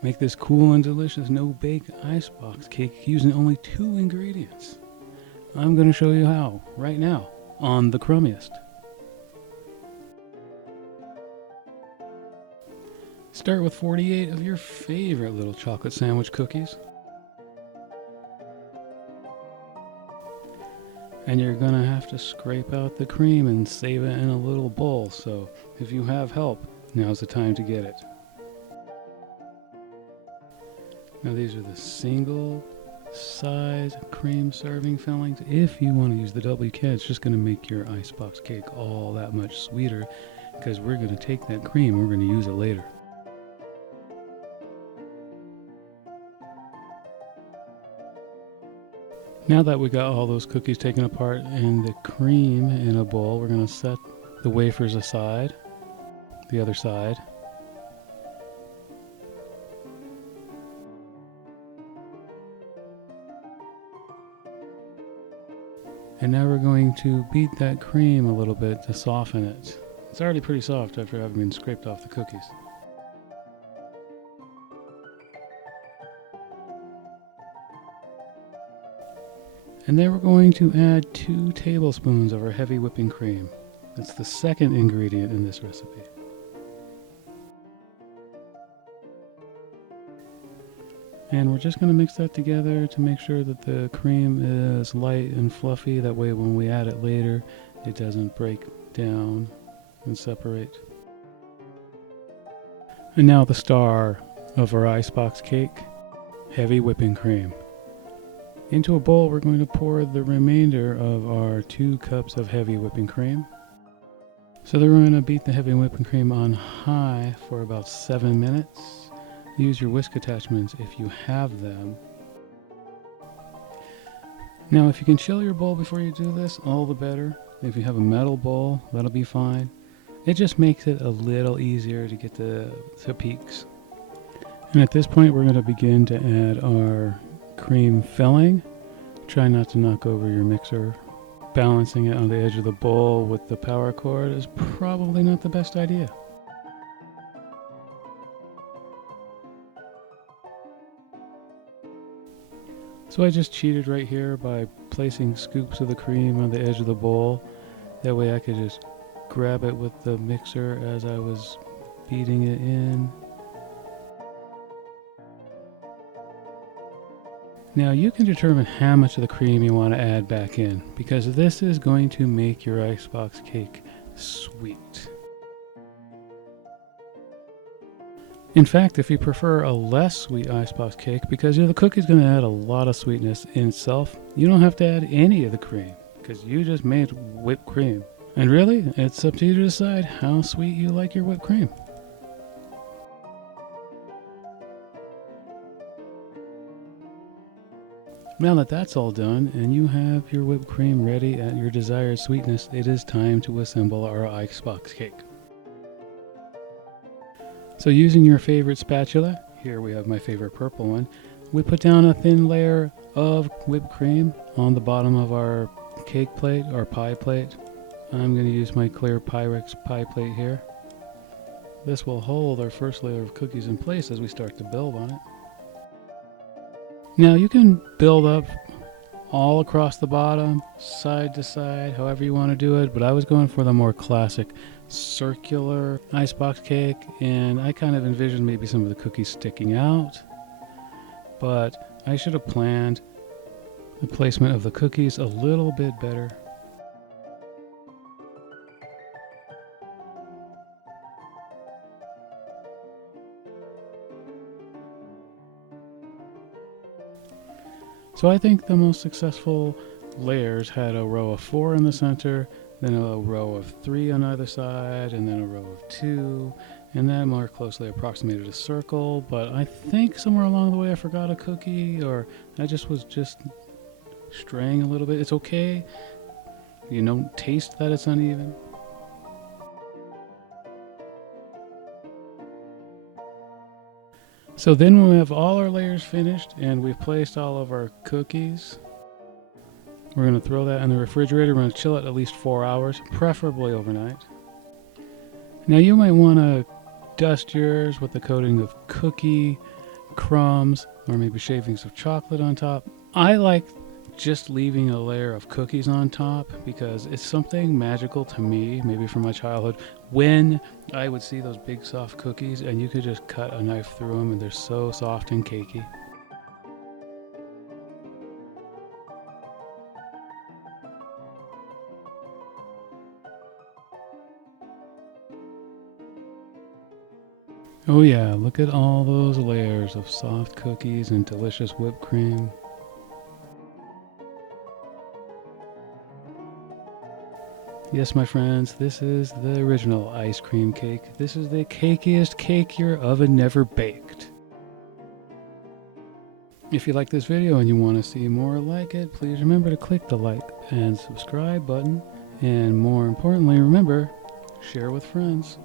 Make this cool and delicious no-bake icebox cake using only 2 ingredients. I'm going to show you how right now on The Crummiest. Start with 48 of your favorite little chocolate sandwich cookies. And you're going to have to scrape out the cream and save it in a little bowl, so if you have help, now's the time to get it. Now these are the single size cream serving fillings. If you want to use the double, you can. It's just going to make your icebox cake all that much sweeter because we're going to take that cream and we're going to use it later. Now that we got all those cookies taken apart and the cream in a bowl, we're going to set the wafers aside, the other side. And now we're going to beat that cream a little bit to soften it. It's already pretty soft after having been scraped off the cookies. And then we're going to add 2 tablespoons of our heavy whipping cream. That's the second ingredient in this recipe. And we're just going to mix that together to make sure that the cream is light and fluffy. That way when we add it later, it doesn't break down and separate. And now the star of our icebox cake, heavy whipping cream. Into a bowl, we're going to pour the remainder of our 2 cups of heavy whipping cream. So then we're going to beat the heavy whipping cream on high for about 7 minutes. Use your whisk attachments if you have them. Now if you can chill your bowl before you do this, all the better. If you have a metal bowl, that'll be fine. It just makes it a little easier to get the peaks. And at this point we're going to begin to add our cream filling. Try not to knock over your mixer. Balancing it on the edge of the bowl with the power cord is probably not the best idea. So I just cheated right here by placing scoops of the cream on the edge of the bowl. That way I could just grab it with the mixer as I was beating it in. Now you can determine how much of the cream you want to add back in, because this is going to make your icebox cake sweet. In fact, if you prefer a less sweet icebox cake, because the cookie's going to add a lot of sweetness in itself, you don't have to add any of the cream, because you just made whipped cream. And really, it's up to you to decide how sweet you like your whipped cream. Now that that's all done and you have your whipped cream ready at your desired sweetness, it is time to assemble our icebox cake. So using your favorite spatula, here we have my favorite purple one, we put down a thin layer of whipped cream on the bottom of our cake plate or pie plate. I'm going to use my clear Pyrex pie plate here. This will hold our first layer of cookies in place as we start to build on it. Now you can build up all across the bottom, side to side, however you want to do it, but I was going for the more classic circular icebox cake, and I kind of envisioned maybe some of the cookies sticking out, but I should have planned the placement of the cookies a little bit better. So I think the most successful layers had a row of 4 in the center, then a row of 3 on either side, and then a row of 2, and that more closely approximated a circle. But I think somewhere along the way I forgot a cookie, or I was just straying a little bit. It's okay. You don't taste that it's uneven. So then when we have all our layers finished and we've placed all of our cookies, we're going to throw that in the refrigerator. We're going to chill it at least 4 hours, preferably overnight. Now you might want to dust yours with a coating of cookie crumbs or maybe shavings of chocolate on top. I like just leaving a layer of cookies on top because it's something magical to me, maybe from my childhood, when I would see those big soft cookies and you could just cut a knife through them and they're so soft and cakey. Oh yeah, look at all those layers of soft cookies and delicious whipped cream. Yes, my friends, this is the original ice cream cake. This is the cakiest cake your oven never baked. If you like this video and you want to see more like it, please remember to click the like and subscribe button. And more importantly, remember, share with friends.